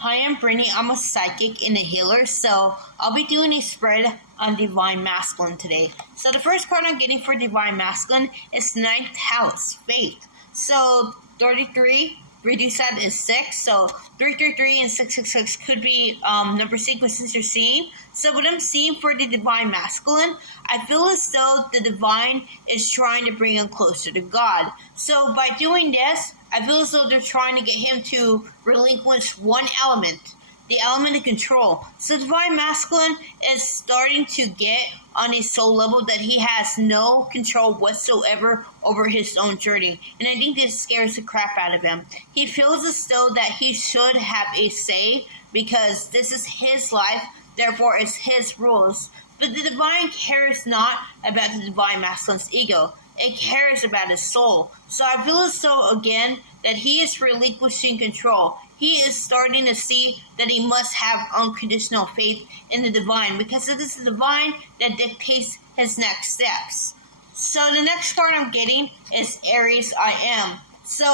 Hi, I'm Brittany. I'm a psychic and a healer, so I'll be doing a spread on Divine Masculine today. So the first card I'm getting for Divine Masculine is Ninth House, Faith. So 33, reduce that is 6, so 333 and 666 could be number sequences you're seeing. So what I'm seeing for the Divine Masculine, I feel as though the Divine is trying to bring him closer to God. So by doing this, I feel as though they're trying to get him to relinquish one element, the element of control. So Divine Masculine is starting to get on a soul level that he has no control whatsoever over his own journey. And I think this scares the crap out of him. He feels as though that he should have a say because this is his life, therefore it's his rules. But the Divine cares not about the Divine Masculine's ego. It cares about his soul. So I feel as though, again, that he is relinquishing control. He is starting to see that he must have unconditional faith in the Divine because it is the Divine that dictates his next steps. So the next card I'm getting is Aries I Am. So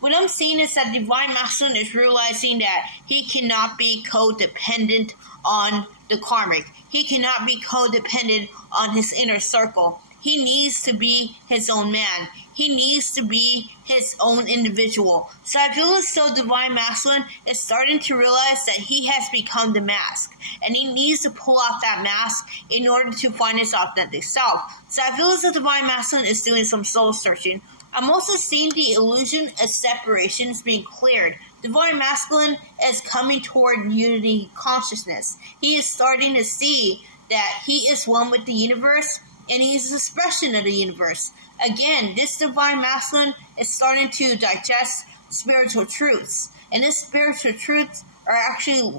what I'm seeing is that Divine Masculine is realizing that he cannot be codependent on the karmic. He cannot be codependent on his inner circle. He needs to be his own man. He needs to be his own individual. So I feel as though Divine Masculine is starting to realize that he has become the mask. And he needs to pull off that mask in order to find his authentic self. So I feel as though Divine Masculine is doing some soul searching. I'm also seeing the illusion of separations being cleared. Divine Masculine is coming toward unity consciousness. He is starting to see that he is one with the universe and he is an expression of the universe. Again, this Divine Masculine is starting to digest spiritual truths. And these spiritual truths are actually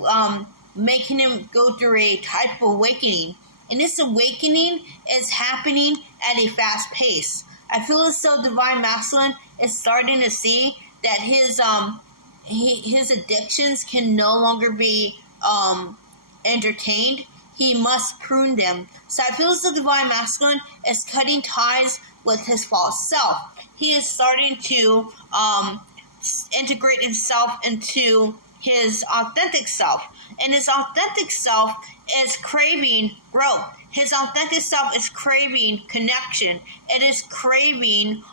making him go through a type of awakening. And this awakening is happening at a fast pace. I feel as though Divine Masculine is starting to see that his addictions can no longer be entertained. He must prune them. So I feel as the Divine Masculine is cutting ties with his false self. He is starting to integrate himself into his authentic self. And his authentic self is craving growth. His authentic self is craving connection. It is craving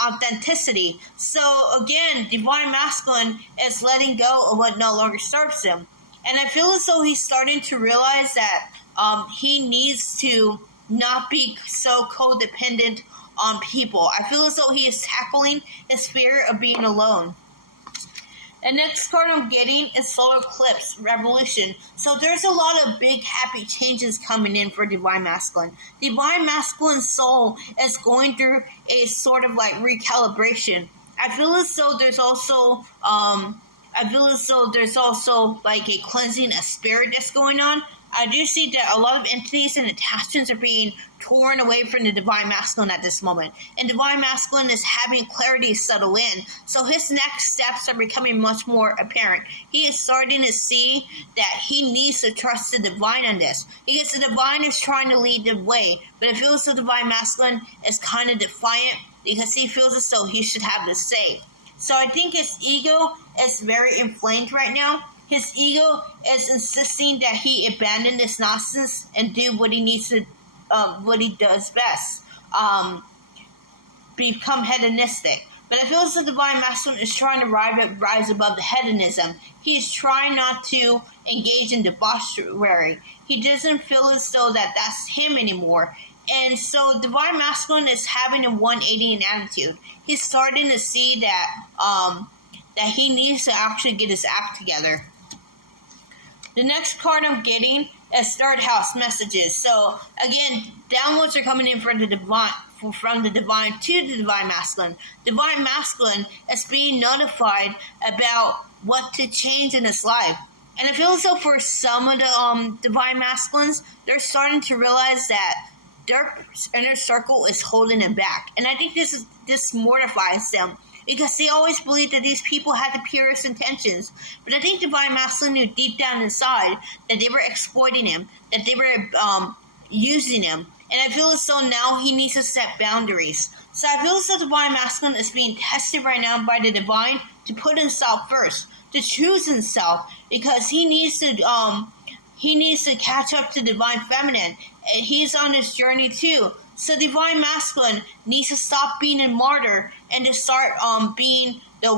authenticity. So again, Divine Masculine is letting go of what no longer serves him. And I feel as though he's starting to realize that he needs to not be so codependent on people. I feel as though he is tackling his fear of being alone. The next card I'm getting is Solar Eclipse, Revolution. So there's a lot of big happy changes coming in for Divine Masculine. Divine Masculine's soul is going through a sort of like recalibration. I feel as though there's also like a cleansing of spirit that's going on. I do see that a lot of entities and attachments are being torn away from the Divine Masculine at this moment. And Divine Masculine is having clarity settle in. So his next steps are becoming much more apparent. He is starting to see that he needs to trust the Divine on this. Because the Divine is trying to lead the way. But it feels the Divine Masculine is kind of defiant because he feels as though he should have the say. So I think his ego is very inflamed right now. His ego is insisting that he abandon this nonsense and do what he needs to, what he does best, become hedonistic. But I feel as the Divine Masculine is trying to rise above the hedonism. He is trying not to engage in debauchery. He doesn't feel as though that's him anymore. And so Divine Masculine is having a 180 in attitude. He's starting to see that that he needs to actually get his act together. The next card I'm getting is Third House Messages. So again, downloads are coming in from the Divine to the Divine Masculine. Divine Masculine is being notified about what to change in his life. And I feel as though for some of the Divine Masculines, they're starting to realize that their inner circle is holding them back. And I think this mortifies them because they always believed that these people had the purest intentions. But I think Divine Masculine knew deep down inside that they were exploiting him, that they were using him. And I feel as though now he needs to set boundaries. So I feel as though Divine Masculine is being tested right now by the Divine to put himself first, to choose himself, because he needs to catch up to divine feminine, and he's on this journey too. So divine masculine needs to stop being a martyr and to start being the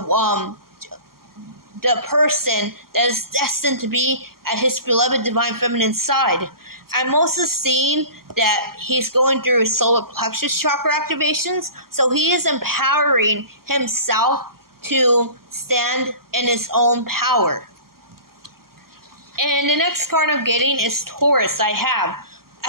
person that is destined to be at his beloved divine feminine side. I'm also seeing that he's going through his solar plexus chakra activations, so he is empowering himself to stand in his own power. And the next card I'm getting is Taurus. I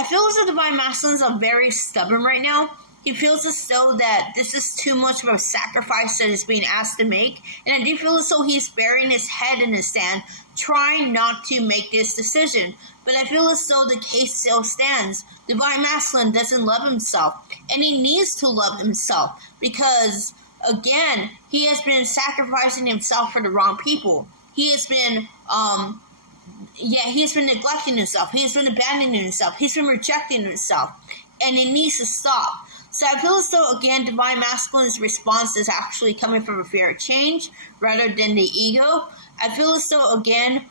feel as though divine masculines are very stubborn right now. He feels as though that this is too much of a sacrifice that is being asked to make, and I do feel as though he's burying his head in the sand, trying not to make this decision. But I feel as though the case still stands. Divine masculine doesn't love himself, and he needs to love himself, because again, he has been sacrificing himself for the wrong people. He has been neglecting himself. He has been abandoning himself. He's been rejecting himself, and it needs to stop. So I feel as though, again, divine masculine's response is actually coming from a fear of change rather than the ego. I feel as though, again,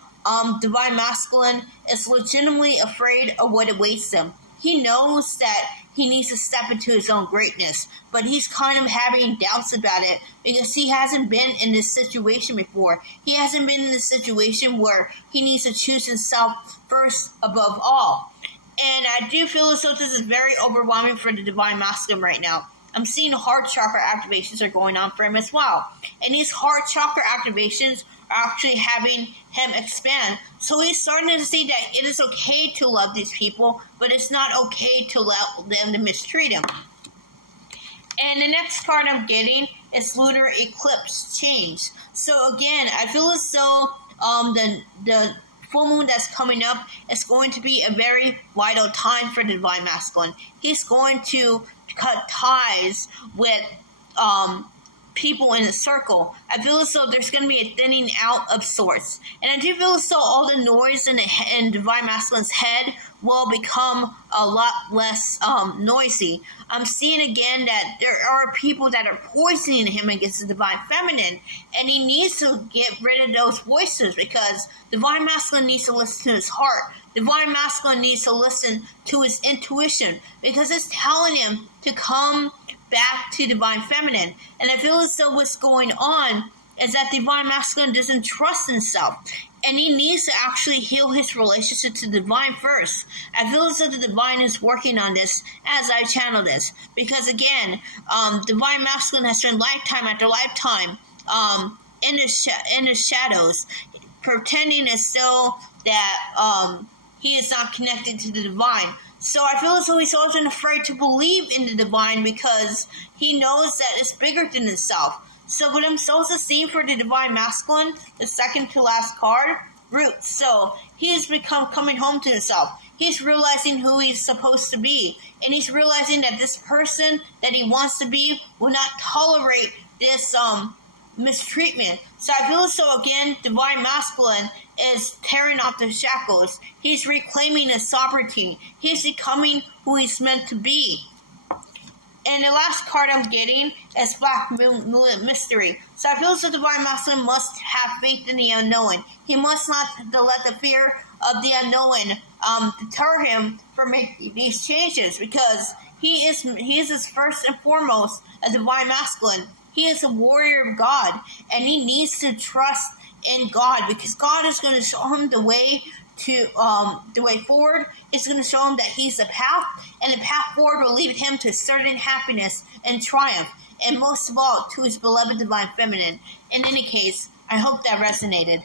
divine masculine is legitimately afraid of what awaits him. He knows that he needs to step into his own greatness, but he's kind of having doubts about it because he hasn't been in this situation before. He hasn't been in this situation where he needs to choose himself first above all. And I do feel as though this is very overwhelming for the divine masculine right now. I'm seeing heart chakra activations are going on for him as well. And these heart chakra activations are actually having him expand. So he's starting to see that it is okay to love these people, but it's not okay to allow them to mistreat him. And the next card I'm getting is lunar eclipse change. So again, I feel as though the full moon that's coming up is going to be a very vital time for the divine masculine. He's going to cut ties with people in a circle. I feel as though there's going to be a thinning out of sorts. And I do feel as though all the noise in divine masculine's head will become a lot less noisy. I'm seeing again that there are people that are poisoning him against the divine feminine, and he needs to get rid of those voices because divine masculine needs to listen to his heart. Divine masculine needs to listen to his intuition because it's telling him to come back to divine feminine. And I feel as though what's going on is that divine masculine doesn't trust himself, and he needs to actually heal his relationship to divine first. I feel as though the divine is working on this as I channel this, because again, divine masculine has spent lifetime after lifetime in the shadows, pretending as though that he is not connected to the divine. So I feel as though he's often afraid to believe in the divine because he knows that it's bigger than himself. So what I'm also seeing for the divine masculine, the second to last card, Roots. So he has become coming home to himself. He's realizing who he's supposed to be. And he's realizing that this person that he wants to be will not tolerate this mistreatment. So I feel as though, again, divine masculine is tearing off the shackles. He's reclaiming his sovereignty. He's becoming who he's meant to be. And the last card I'm getting is Black Moon Mystery. So I feel as though divine masculine must have faith in the unknown. He must not let the fear of the unknown deter him from making these changes, because he is first and foremost a divine masculine. He is a warrior of God, and he needs to trust in God, because God is going to show him the way to the way forward. Is going to show him that he's the path, and the path forward will lead him to certain happiness and triumph, and most of all to his beloved divine feminine. In any case, I hope that resonated.